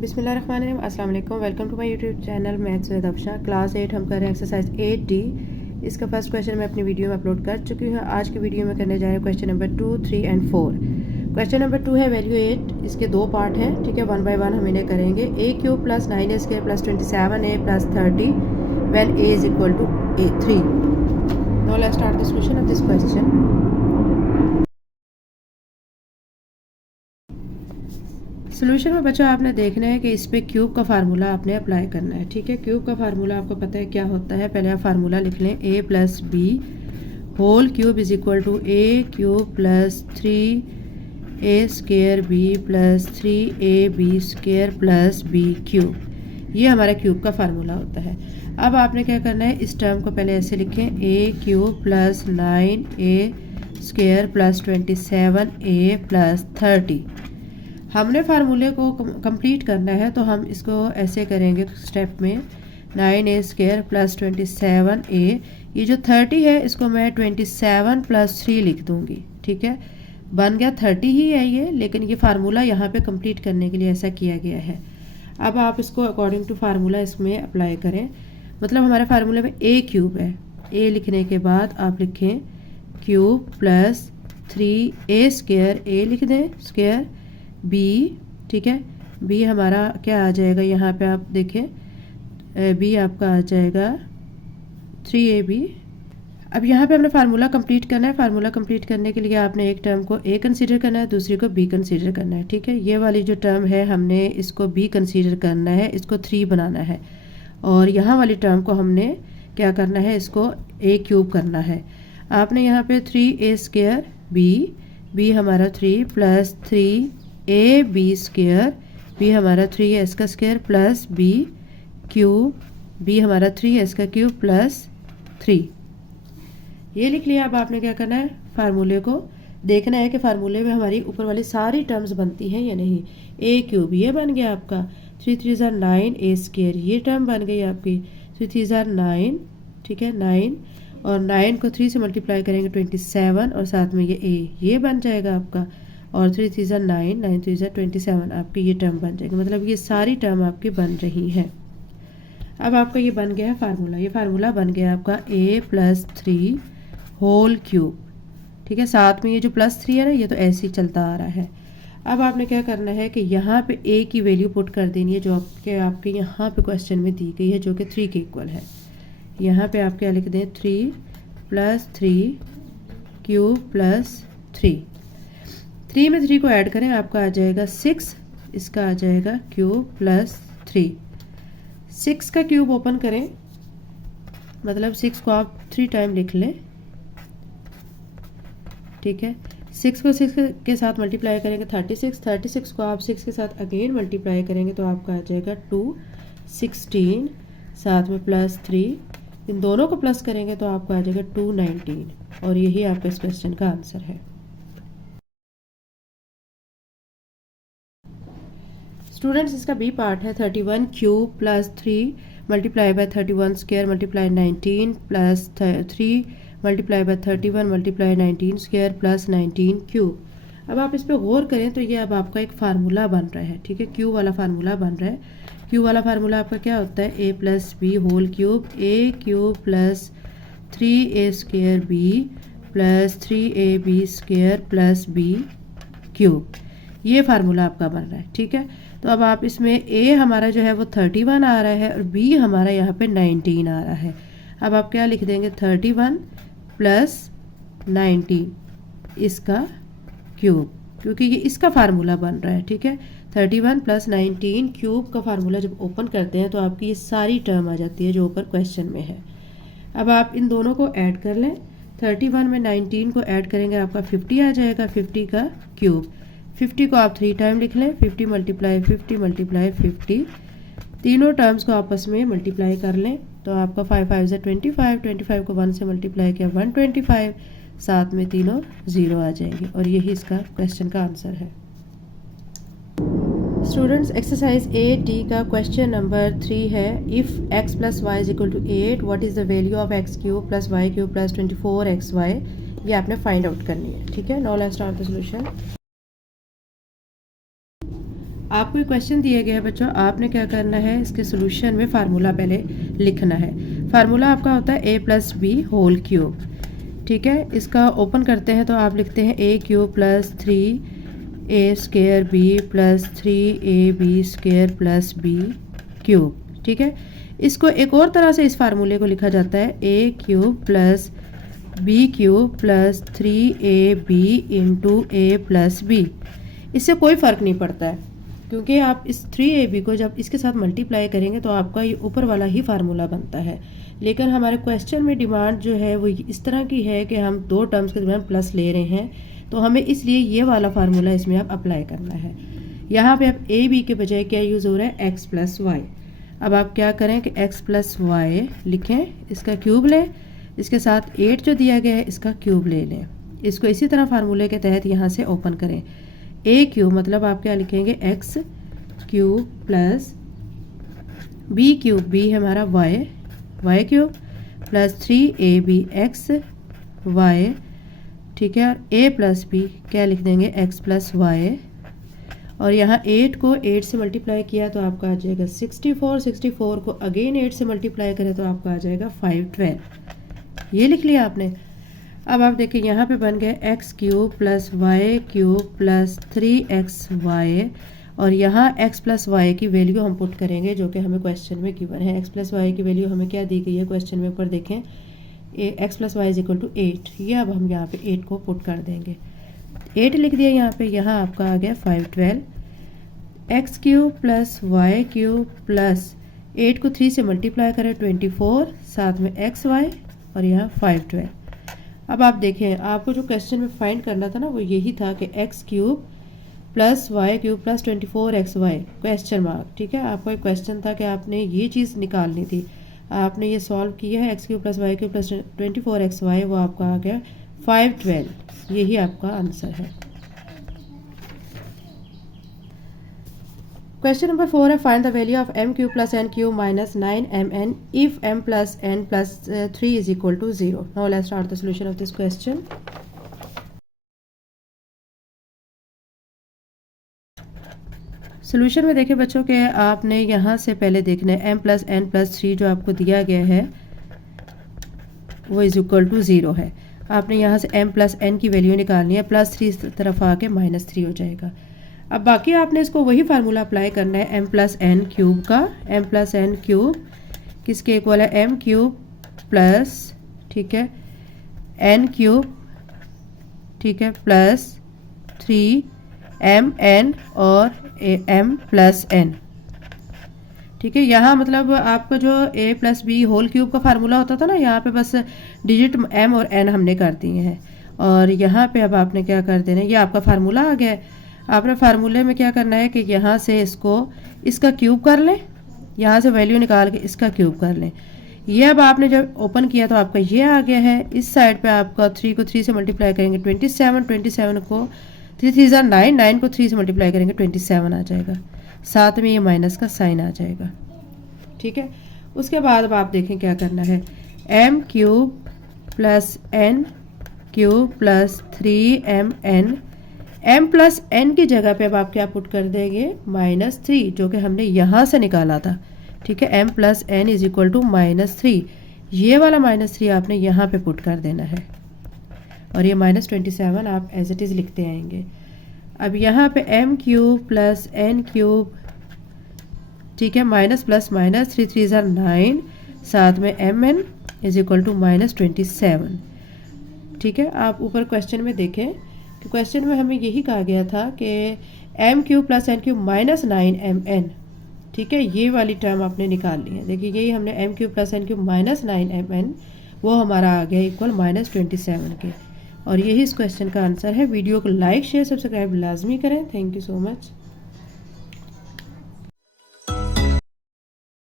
बिस्मिल्लाहिर्रहमानिर्रहीम। अस्सलाम वालेकुम। Welcome to my YouTube channel maths with Afsha. Class 8 हम कर रहे हैं एक्सरसाइज 8D। इसका फर्स्ट क्वेश्चन मैं अपनी वीडियो में अपलोड कर चुकी हूँ। आज की वीडियो में करने जा रहे हैं question number 2, 3 and 4। Question number 2 है वैल्यू 8। इसके दो पार्ट हैं, ठीक है। 1 बाय 1 हम इन्हें करेंगे। a cube plus 9a² plus 27a plus 30 when a is equal to 3। Now let's start the solution of this question. Solution में बच्चों आपने देखना है कि इस पे क्यूब का फार्मूला आपने अप्लाई करना है, ठीक है। क्यूब का फार्मूला आपको पता है क्या होता है। पहले आप फार्मूला लिख लें, a plus B whole cube is equal to a cube plus 3a² b plus 3ab² plus b cube. ये हमारा क्यूब का फार्मूला होता है। अब आपने क्या करना है, इस टर्म को पहले ऐसे लिखें, a cube plus 9a² plus 27a plus 30। हमने फार्मूले को कंप्लीट करना है तो हम इसको ऐसे करेंगे स्टेप में, 9a² प्लस 27a। ये जो 30 है इसको मैं 27 प्लस 3 लिख दूंगी, ठीक है। बन गया 30 ही है ये, लेकिन ये फार्मूला यहाँ पे कंप्लीट करने के लिए ऐसा किया गया है। अब आप इसको अकॉर्डिंग टू फार्मूला इसमें अप्लाई करें। मतलब हमारे फार्मूले में a क्यूब है, a लिखने के बाद आप लिखें क्यूब प्लस 3a², a लिख दें स्क्वायर, b, ठीक है। b हमारा क्या आ जाएगा, यहाँ पे आप देखें b आपका आ जाएगा 3ab। अब यहाँ पे हमने फार्मूला कंप्लीट करना है। फार्मूला कंप्लीट करने के लिए आपने एक टर्म को a कंसीडर करना है, दूसरी को b कंसीडर करना है, ठीक है। ये वाली जो टर्म है हमने इसको b कंसीडर करना है, इसको 3 बनाना है। और यहाँ वाली टर्म को हमने क्या करना है, इसको a क्यूब करना है। आपने यहाँ पे 3a² b हमारा 3 प्लस 3ab², b हमारा 3s का square plus b cube, b हमारा 3s का क्यूब प्लस 3, ये लिख लिया। अब आपने क्या करना है, फार्मूले को देखना है कि फार्मूले में हमारी ऊपर वाली सारी टर्म्स बनती हैं या नहीं। a क्यूब ये बन गया आपका, 3 3 9a², ये टर्म बन गई आपकी 3 3 9, ठीक है 9, और 9 को 3 से मल्टीप्लाई करेंगे 27, और साथ में ये a ये बन जाएगा आपका, और 3 3 9, 9 3 27 आपकी ये टर्म बन जाएगी। मतलब ये सारी टर्म आपकी बन रही है। अब आपका ये बन गया है फार्मूला। ये फार्मूला बन गया आपका a प्लस 3 होल क्यूब, ठीक है। साथ में ये जो प्लस 3 है ना, ये तो ऐसे ही चलता आ रहा है। अब आपने क्या करना है कि यहाँ पे a की वैल्यू पुट कर देनी है जो आपके यहाँ पे क्वेश्चन में दी गई है, जो कि 3 के इक्वल है। यहाँ पे आप क्या लिख दें, 3 प्लस 3 क्यूब प्लस 3। 3 में 3 को ऐड करें, आपका आ जाएगा 6, इसका आ जाएगा क्यूब प्लस 3। 6 का क्यूब ओपन करें, मतलब 6 को आप 3 टाइम लिख लें, ठीक है। 6 को 6 के साथ मल्टीप्लाई करेंगे 36, 36 को आप 6 के साथ अगेन मल्टीप्लाई करेंगे तो आपका आ जाएगा 216, साथ में प्लस 3, इन दोनों को प्लस करेंगे तो आपको आ जाएगा 219, और यही आपका इस क्वेश्चन का आंसर है। स्टूडेंट्स, इसका बी पार्ट है 31 cube plus 3 multiply by 31² multiply 19 plus 3 multiply by 31 multiply 19² plus 19 cube. अब आप इस पर गौर करें तो ये अब आपका एक फार्मूला बन रहा है, ठीक है। क्यूब वाला फार्मूला बन रहा है। क्यूब वाला फार्मूला आपका क्या होता है, a plus B whole cube, a cube plus 3a² b plus 3ab² plus b cube. ये फार्मूला आपका बन रहा है, ठीक है। तो अब आप इसमें a हमारा जो है वो 31 आ रहा है और b हमारा यहाँ पे 19 आ रहा है। अब आप क्या लिख देंगे, 31 प्लस 19 इसका क्यूब, क्योंकि ये इसका फार्मूला बन रहा है, ठीक है। 31 प्लस 19 क्यूब का फार्मूला जब ओपन करते हैं तो आपकी ये सारी टर्म आ जाती है जो ऊपर क्वेश्चन में है। अब आप इन दोनों को ऐड कर लें, 31 में 19 को ऐड करेंगे आपका 50 आ जाएगा, 50 का क्यूब। 50 को आप 3 टाइम लिख लें, 50 मल्टीप्लाई 50 मल्टीप्लाई 50, तीनों टर्म्स को आपस में मल्टीप्लाई कर लें तो आपका 5 5 से 25, 25 को 1 से मल्टीप्लाई किया 125, साथ में तीनों 0 आ जाएंगे, और यही इसका क्वेश्चन का आंसर है। स्टूडेंट्स, एक्सरसाइज 8D का क्वेश्चन नंबर 3 है, if x plus Y is equal to 8 what is the value of x cube plus Y cube plus 24xy। ये आपने फाइंड आउट करनी है, ठीक है। Now let's start the solution. आपको एक क्वेश्चन दिया गया है बच्चों, आपने क्या करना है, इसके सोल्यूशन में फार्मूला पहले लिखना है। फार्मूला आपका होता है a+b होल क्यूब। ठीक है, इसका ओपन करते हैं तो आप लिखते हैं a³ + 3a² b + 3ab² + b³ ठीक है, इसको एक और तरह से इस फार्मूले को लिखा जाता है a³ + b³ + 3ab × a + b। इससे कोई फ़र्क नहीं पड़ता है, क्योंकि आप इस 3ab को जब इसके साथ मल्टीप्लाई करेंगे तो आपका ये ऊपर वाला ही फार्मूला बनता है। लेकिन हमारे क्वेश्चन में डिमांड जो है वो इस तरह की है कि हम दो टर्म्स के दरमियान प्लस ले रहे हैं, तो हमें इसलिए ये वाला फार्मूला इसमें आप अप्लाई करना है। यहाँ पे अब ए बी के बजाय क्या यूज़ हो रहा है, x + y। अब आप क्या करें कि x + y लिखें, इसका क्यूब लें, इसके साथ 8 जो दिया गया है इसका क्यूब ले लें। इसको इसी तरह फार्मूले के तहत यहाँ से ओपन करें। a³ मतलब आप क्या लिखेंगे, x³ + b³ b है हमारा y³ + 3abx y ठीक है, और a + b क्या लिख देंगे, x + y। और यहाँ 8 को 8 से मल्टीप्लाई किया तो आपका आ जाएगा 64। 64 को अगेन 8 से मल्टीप्लाई करें तो आपका आ जाएगा 512। ये लिख लिया आपने। अब आप देखिए यहाँ पे बन गया x³ + y³ + 3xy, और यहाँ x + y की वैल्यू हम पुट करेंगे जो कि हमें क्वेश्चन में गिवन है। x + y की वैल्यू हमें क्या दी गई है क्वेश्चन में, ऊपर देखें x + y = 8। ये अब हम यहाँ पे 8 को पुट कर देंगे, 8 लिख दिया यहाँ पे। यहाँ आपका आ गया 512। x³ + y³ + 8 को 3 से मल्टीप्लाई करें 24, साथ में xy और यहाँ 512। अब आप देखें, आपको जो क्वेश्चन में फाइंड करना था ना वो यही था कि x³ + y³ + 24xy question mark. ठीक है, आपका एक क्वेश्चन था कि आपने ये चीज़ निकालनी थी, आपने ये सॉल्व किया है। x³ + y³ + 24xy, वो आपका आ गया 512। यही आपका आंसर है। क्वेश्चन नंबर 4 है, find the value of m³ + n³ - 9mn if m + n + 3 = 0। Now let's start the solution of this question. Solution में देखें बच्चों के, आपने यहाँ से पहले देखना है m + n + 3 जो आपको दिया गया है वो = 0 है। आपने यहाँ से m + n की वैल्यू निकालनी है, +3 इस तरफ आके -3 हो जाएगा। अब बाकी आपने इसको वही फार्मूला अप्लाई करना है m + n³ का। m + n³ किसके इक्वल है, m³ प्लस, ठीक है, n³ ठीक है, + 3mn और m + n। ठीक है, यहाँ मतलब आपका जो a + b होल क्यूब का फार्मूला होता था ना, यहाँ पे बस डिजिट m और n हमने कर दिए हैं, और यहाँ पे अब आपने क्या कर देना है, ये आपका फार्मूला आ गया है। आपने फार्मूले में क्या करना है कि यहाँ से इसका क्यूब कर लें, यहाँ से वैल्यू निकाल के इसका क्यूब कर लें। ये अब आपने जब ओपन किया तो आपका ये आ गया है। इस साइड पे आपका 3 को 3 से मल्टीप्लाई करेंगे 27, 27 को 3 3 = 9, 9 को 3 से मल्टीप्लाई करेंगे 27 आ जाएगा, साथ में ये माइनस का साइन आ जाएगा। ठीक है, उसके बाद अब आप देखें क्या करना है, m³ + n³ + 3mn, m + n की जगह पे अब आप क्या पुट कर देंगे, -3 जो कि हमने यहाँ से निकाला था। ठीक है, m + n = -3, ये वाला -3 आपने यहाँ पे पुट कर देना है, और ये -27 आप एज इट इज़ लिखते आएंगे। अब यहाँ पे m³ + n³ ठीक है, माइनस प्लस माइनस 3 3 = 9, साथ में mn = -27। ठीक है, आप ऊपर क्वेश्चन में देखें कि क्वेश्चन में हमें यही कहा गया था कि m³ + n³ - 9mn। ठीक है, ये वाली टर्म आपने निकालनी है। देखिए, यही हमने m³ + n³ - 9mn, वो हमारा आ गया इक्वल -27 के, और यही इस क्वेश्चन का आंसर है। वीडियो को लाइक शेयर सब्सक्राइब लाजमी करें। Thank you so much.